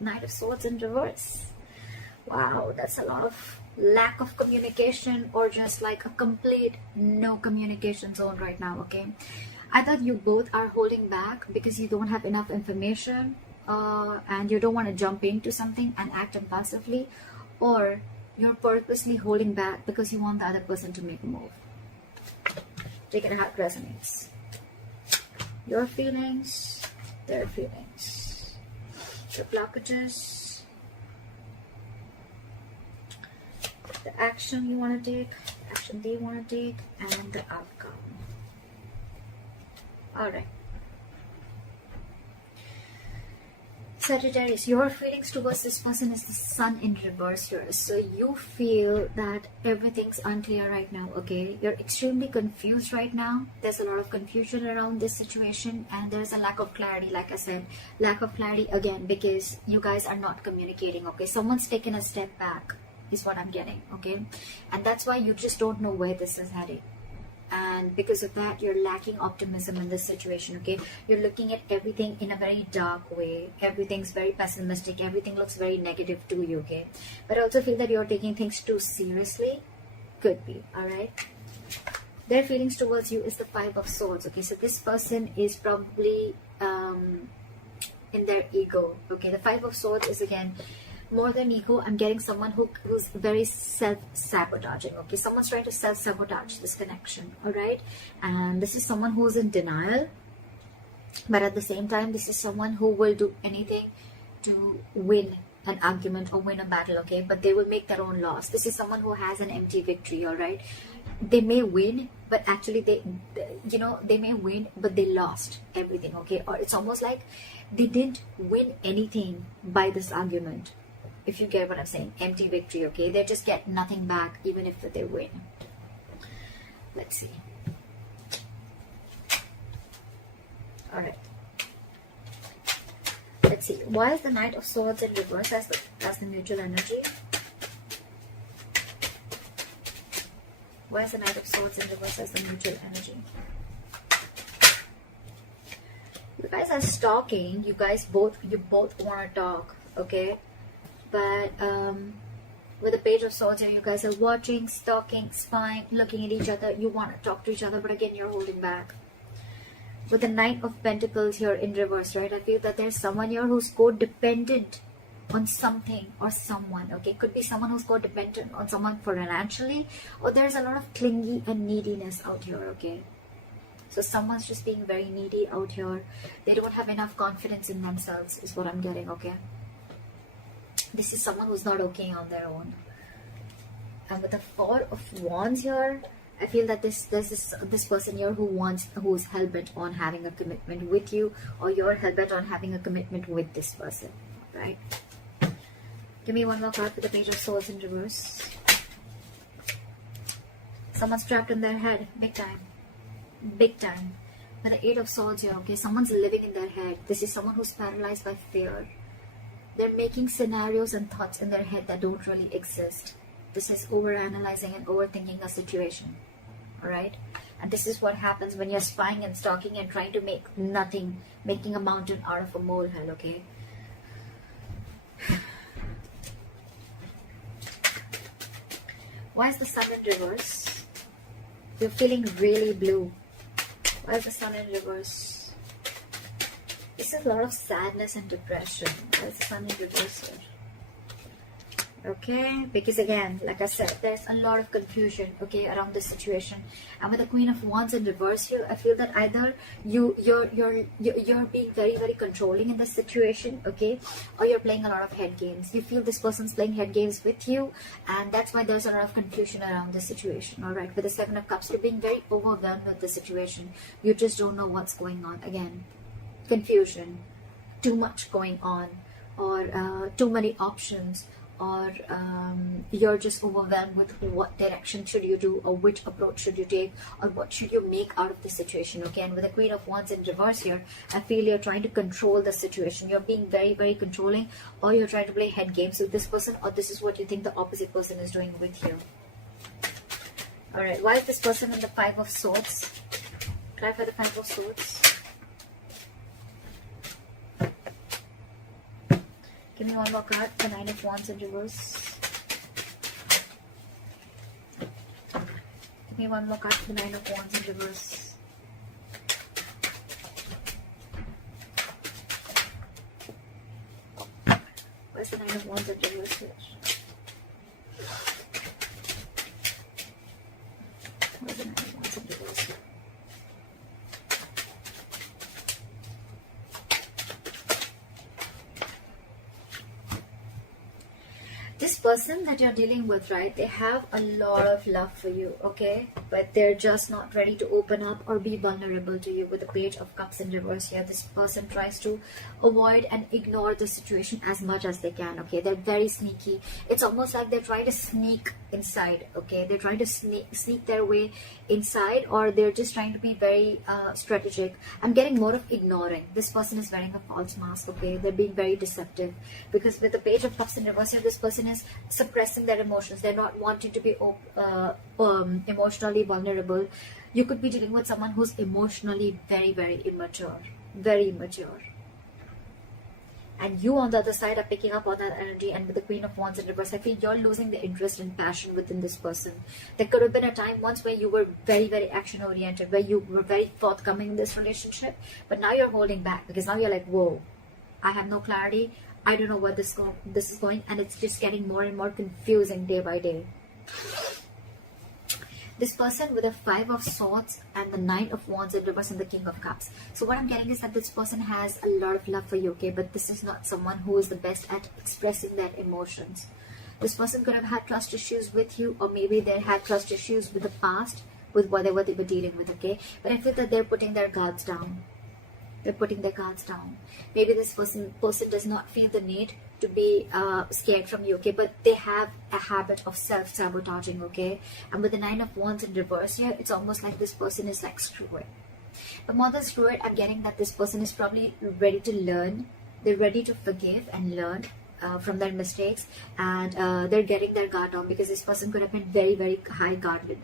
Knight of Swords in reverse. Wow, that's a lot of lack of communication, or just like a complete no communication zone right now, okay? Either you both are holding back because you don't have enough information, and you don't want to jump into something and act impulsively, or you're purposely holding back because you want the other person to make a move. Take it how it resonates. Your feelings, their feelings, your blockages, the action you want to take, the action they want to take, and the outcome. Alright. Sagittarius, your feelings towards this person is the Sun in reverse here. So you feel that everything's unclear right now, okay? You're extremely confused right now. There's a lot of confusion around this situation, and there's a lack of clarity, like I said. Lack of clarity again because you guys are not communicating, okay? Someone's taken a step back is what I'm getting, okay? And that's why you just don't know where this is heading. And because of that, you're lacking optimism in this situation, okay? You're looking at everything in a very dark way. Everything's very pessimistic. Everything looks very negative to you, okay? But I also feel that you're taking things too seriously. Could be, all right? Their feelings towards you is the Five of Swords, okay? So this person is probably in their ego, okay? The Five of Swords is, again, more than ego. I'm getting someone who's very self-sabotaging, okay? Someone's trying to self-sabotage this connection, all right? And this is someone who's in denial, but at the same time, this is someone who will do anything to win an argument or win a battle, okay? But they will make their own loss. This is someone who has an empty victory, all right? They may win, but actually they may win, but they lost everything, okay? Or it's almost like they didn't win anything by this argument. If you get what I'm saying, empty victory, okay? They just get nothing back even if they win. Let's see. All right. Let's see. Why is the Knight of Swords in reverse as the neutral energy? Why is the Knight of Swords in reverse as the neutral energy? You guys are stalking. You both want to talk, okay? But with the Page of Swords here, you guys are watching, stalking, spying, looking at each other. You want to talk to each other, but again, you're holding back. With the Knight of Pentacles here in reverse, right? I feel that there's someone here who's codependent on something or someone, okay? Could be someone who's codependent on someone financially, or there's a lot of clingy and neediness out here, okay? So someone's just being very needy out here. They don't have enough confidence in themselves is what I'm getting, okay? This is someone who's not okay on their own. And with the Four of Wands here, I feel that there's this person here who's hell-bent on having a commitment with you, or you're hell-bent on having a commitment with this person, right? Give me one more card for the Page of Swords in reverse. Someone's trapped in their head, big time. Big time. With the Eight of Swords here, okay? Someone's living in their head. This is someone who's paralyzed by fear. They're making scenarios and thoughts in their head that don't really exist. This is overanalyzing and overthinking a situation. Alright? And this is what happens when you're spying and stalking and trying to make nothing, making a mountain out of a molehill, okay? Why is the Sun in reverse? You're feeling really blue. Why is the Sun in reverse? This is a lot of sadness and depression. Why is the Sun in reverse here? Okay, because again, like I said, there's a lot of confusion, okay, around this situation. And with the Queen of Wands in reverse here, I feel that either you're being very, very controlling in this situation, okay, or you're playing a lot of head games. You feel this person's playing head games with you, and that's why there's a lot of confusion around this situation. All right, with the Seven of Cups, you're being very overwhelmed with the situation. You just don't know what's going on. Again, confusion, too much going on, or too many options, or you're just overwhelmed with what direction should you do, or which approach should you take, or what should you make out of the situation, okay? And with the Queen of Wands in reverse here, I feel you're trying to control the situation. You're being very, very controlling, or you're trying to play head games with this person, or this is what you think the opposite person is doing with you. Alright, why is this person in the Five of Swords? Try for the Five of Swords. Give me one more card. The Nine of Wands in reverse. Give me one more card. The Nine of Wands in reverse. Where's the Nine of Wands in reverse here? Where's the Nine of Wands in reverse here? This person that you're dealing with, right, they have a lot of love for you, okay, but they're just not ready to open up or be vulnerable to you. With the Page of Cups in reverse here, this person tries to avoid and ignore the situation as much as they can, okay. They're very sneaky. It's almost like they're trying to sneak inside, okay. They're trying to sneak their way inside, or they're just trying to be very strategic. I'm getting more of ignoring. This person is wearing a false mask, okay. They're being very deceptive, because with the Page of Cups in reverse here, this person is suppressing their emotions. They're not wanting to be emotionally vulnerable. You could be dealing with someone who's emotionally very, very immature, and you on the other side are picking up on that energy. And with the Queen of Wands in reverse, I feel you're losing the interest and passion within this person. There could have been a time once where you were very, very action oriented, where you were very forthcoming in this relationship, but now you're holding back, because now you're like, whoa, I have no clarity. I don't know where this is going, and it's just getting more and more confusing day by day. This person with the Five of Swords and the Nine of Wands in reverse and the King of Cups. So what I'm getting is that this person has a lot of love for you, okay, but this is not someone who is the best at expressing their emotions. This person could have had trust issues with you, or maybe they had trust issues with the past, with whatever they were dealing with, okay. But I feel that they're putting their guards down. They're putting their guards down. Maybe this person does not feel the need to be scared from you, okay, but they have a habit of self-sabotaging, okay. And with the Nine of Wands in reverse here, it's almost like this person is like, screw it. But more than screw it, I'm getting that this person is probably ready to learn. They're ready to forgive and learn from their mistakes, and they're getting their guard down, because this person could have been very, very high guarded.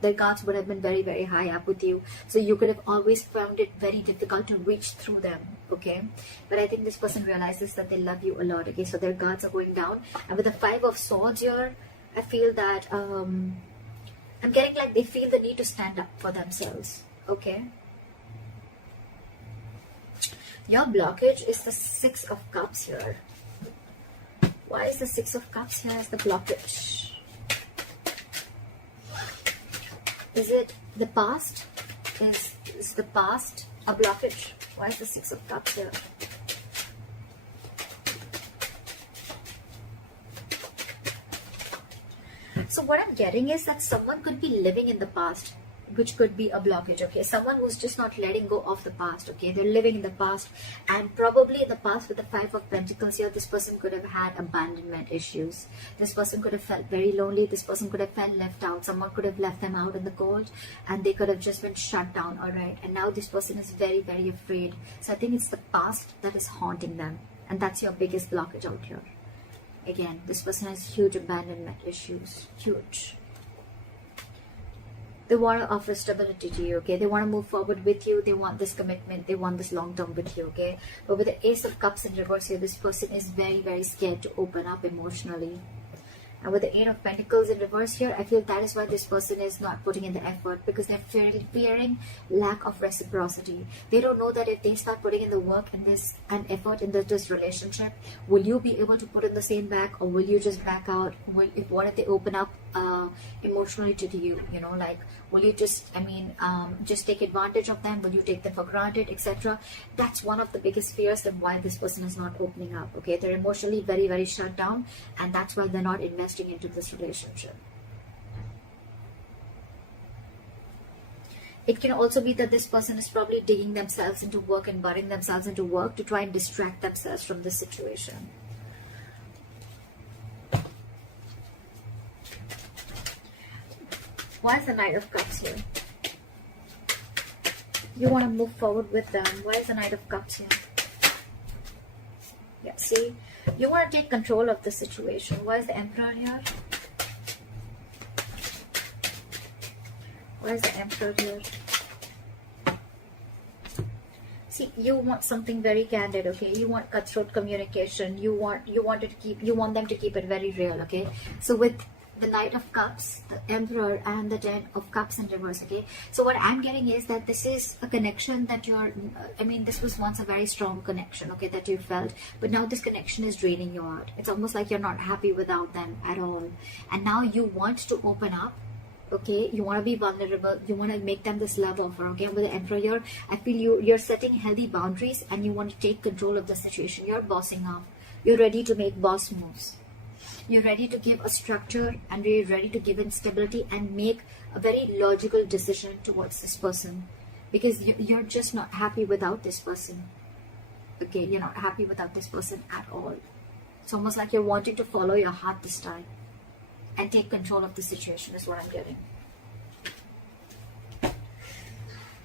Their guards would have been very, very high up with you, so you could have always found it very difficult to reach through them, okay. But I think this person realizes that they love you a lot, okay, so their guards are going down. And with the Five of Swords here, I feel that I'm getting like they feel the need to stand up for themselves, okay. Your blockage is the Six of Cups here. Why is the Six of Cups here as the blockage? Is it the past? Is the past a blockage? Why is the Six of Cups here? So what I'm getting is that someone could be living in the past, which could be a blockage, okay. Someone who's just not letting go of the past, okay. They're living in the past, and probably in the past with the Five of Pentacles here, this person could have had abandonment issues. This person could have felt very lonely. This person could have felt left out. Someone could have left them out in the cold, and they could have just been shut down, all right. And now this person is very, very afraid. So I think it's the past that is haunting them, and that's your biggest blockage out here. Again, this person has huge abandonment issues, huge. They want to offer stability to you, okay. They want to move forward with you. They want this commitment. They want this long term with you, okay. But with the Ace of Cups in reverse here, this person is very, very scared to open up emotionally. And with the Eight of Pentacles in reverse here, I feel that is why this person is not putting in the effort, because they're fearing lack of reciprocity. They don't know that if they start putting in the work and effort in this relationship, will you be able to put in the same back, or will you just back out? What if they open up emotionally to you? You know, like, will you just, just take advantage of them? Will you take them for granted, etc.? That's one of the biggest fears that why this person is not opening up, okay. They're emotionally very, very shut down, and that's why they're not investing into this relationship. It can also be that this person is probably digging themselves into work and burying themselves into work to try and distract themselves from this situation. Why is the Knight of Cups here? You want to move forward with them. Why is the Knight of Cups here? Yeah, see? You want to take control of the situation. Why is the Emperor here? Why is the Emperor here? See, you want something very candid, okay? You want cutthroat communication. You want them to keep it very real, okay? So with the Knight of Cups, the Emperor, and the Ten of Cups in reverse, okay? So what I'm getting is that this is a connection that this was once a very strong connection, okay, that you felt, but now this connection is draining you out. It's almost like you're not happy without them at all. And now you want to open up, okay? You want to be vulnerable. You want to make them this love offer, okay? With the Emperor here, I feel you're setting healthy boundaries and you want to take control of the situation. You're bossing up. You're ready to make boss moves. You're ready to give a structure and you're ready to give in stability and make a very logical decision towards this person, because you're just not happy without this person. Okay, you're not happy without this person at all. It's almost like you're wanting to follow your heart this time and take control of the situation is what I'm getting.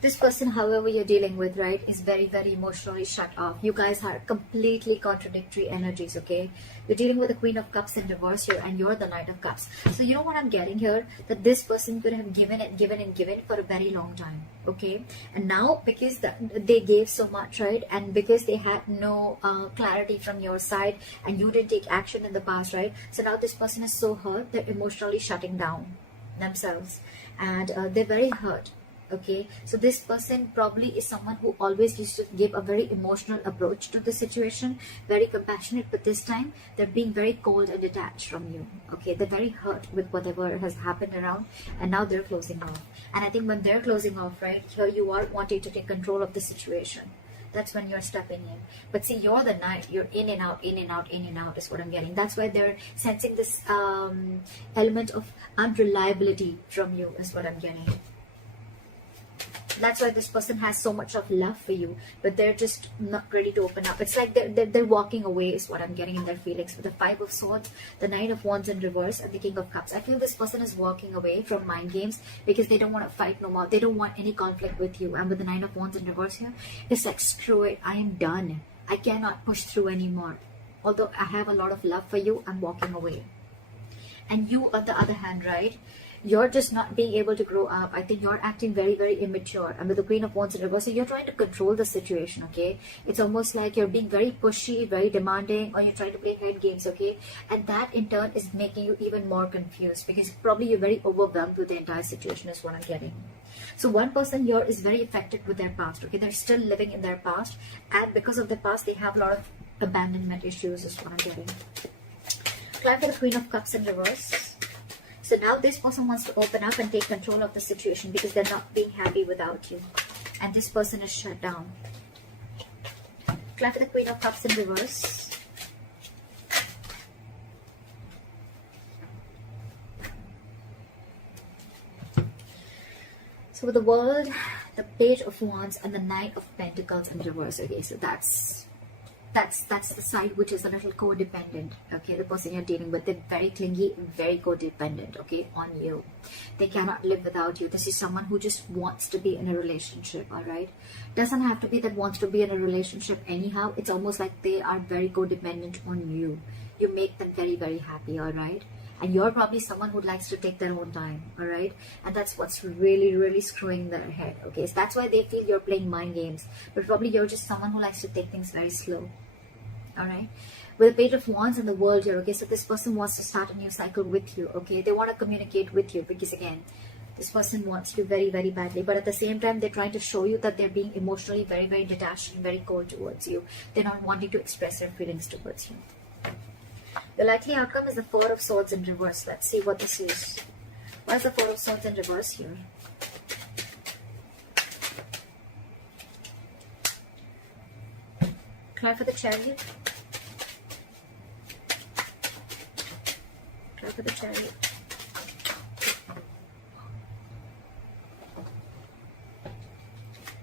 This person, however, you're dealing with, right, is very, very emotionally shut off. You guys are completely contradictory energies, okay? You're dealing with the Queen of Cups in reverse here, and you're the Knight of Cups. So you know what I'm getting here? That this person could have given and given and given for a very long time, okay? And now, because they gave so much, right, and because they had no clarity from your side, and you didn't take action in the past, right? So now this person is so hurt, they're emotionally shutting down themselves, and they're very hurt. Okay, so this person probably is someone who always used to give a very emotional approach to the situation, very compassionate, but this time they're being very cold and detached from you. Okay, they're very hurt with whatever has happened around, and now they're closing off. And I think when they're closing off, right, here you are wanting to take control of the situation. That's when you're stepping in. But see, you're the Knight. You're in and out, in and out, in and out is what I'm getting. That's why they're sensing this element of unreliability from you is what I'm getting. That's why this person has so much of love for you, but they're just not ready to open up. It's like they're walking away is what I'm getting in their feelings. With the Five of Swords, the Nine of Wands in reverse, and the King of Cups. I feel this person is walking away from mind games because they don't want to fight no more. They don't want any conflict with you. And with the Nine of Wands in reverse here, it's like, screw it, I am done. I cannot push through anymore. Although I have a lot of love for you, I'm walking away. And you, on the other hand, right, you're just not being able to grow up. I think you're acting very, very immature. And with the Queen of Wands in reverse, so you're trying to control the situation, okay? It's almost like you're being very pushy, very demanding, or you're trying to play head games, okay? And that in turn is making you even more confused because probably you're very overwhelmed with the entire situation is what I'm getting. So one person here is very affected with their past, okay? They're still living in their past, and because of the past, they have a lot of abandonment issues is what I'm getting. Climb for the Queen of Cups in reverse. So now this person wants to open up and take control of the situation because they're not being happy without you. And this person is shut down. Climb for the Queen of Cups in reverse. So with the World, the Page of Wands, and the Knight of Pentacles in reverse. Okay, so that's the side which is a little codependent. Okay, the person you're dealing with, they're very clingy, very codependent, okay, on you. They cannot live without you. This is someone who just wants to be in a relationship, all right? Doesn't have to be that wants to be in a relationship anyhow. It's almost like they are very codependent on you. You make them very, very happy, all right? And you're probably someone who likes to take their own time, all right? And that's what's really, really screwing their head, okay? So that's why they feel you're playing mind games. But probably you're just someone who likes to take things very slow. All right, with the Page of Wands and the World here, okay, so this person wants to start a new cycle with you, okay? They want to communicate with you because, again, this person wants you very, very badly, but at the same time, they're trying to show you that they're being emotionally very, very detached and very cold towards you. They're not wanting to express their feelings towards you. The likely outcome is the Four of Swords in reverse. Let's see what this is. What is the Four of Swords in reverse here? Try for the Chariot. Try for the Chariot.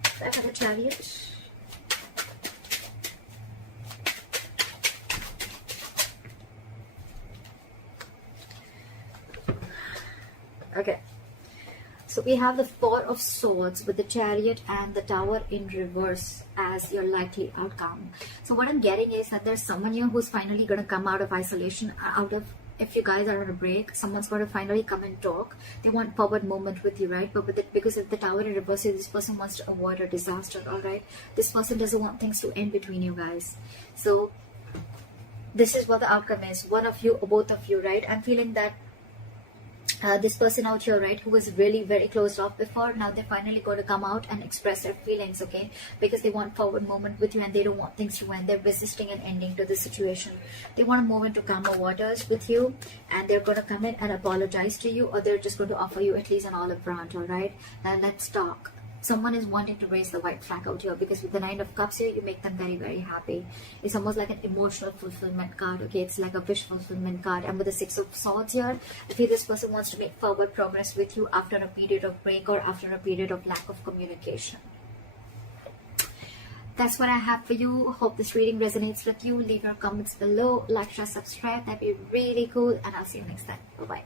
Try for the Chariot. Okay. So we have the Four of Swords with the Chariot and the Tower in reverse as your likely outcome. So what I'm getting is that there's someone here who's finally going to come out of isolation, out of if you guys are on a break, someone's going to finally come and talk. They want forward movement with you, right? But because of the Tower in reverse, this person wants to avoid a disaster, all right? This person doesn't want things to end between you guys. So this is what the outcome is. One of you or both of you, right? I'm feeling that this person out here, right, who was really very closed off before, now they're finally going to come out and express their feelings, okay? Because they want forward movement with you and they don't want things to end. They're resisting an ending to the situation. They want to move into calmer waters with you, and they're going to come in and apologize to you, or they're just going to offer you at least an olive branch, all right? Now let's talk. Someone is wanting to raise the white flag out here, because with the Nine of Cups here, you make them very, very happy. It's almost like an emotional fulfillment card, okay? It's like a wish fulfillment card. And with the Six of Swords here, I feel this person wants to make forward progress with you after a period of break or after a period of lack of communication. That's what I have for you. Hope this reading resonates with you. Leave your comments below. Like, share, subscribe. That'd be really cool. And I'll see you next time. Bye-bye.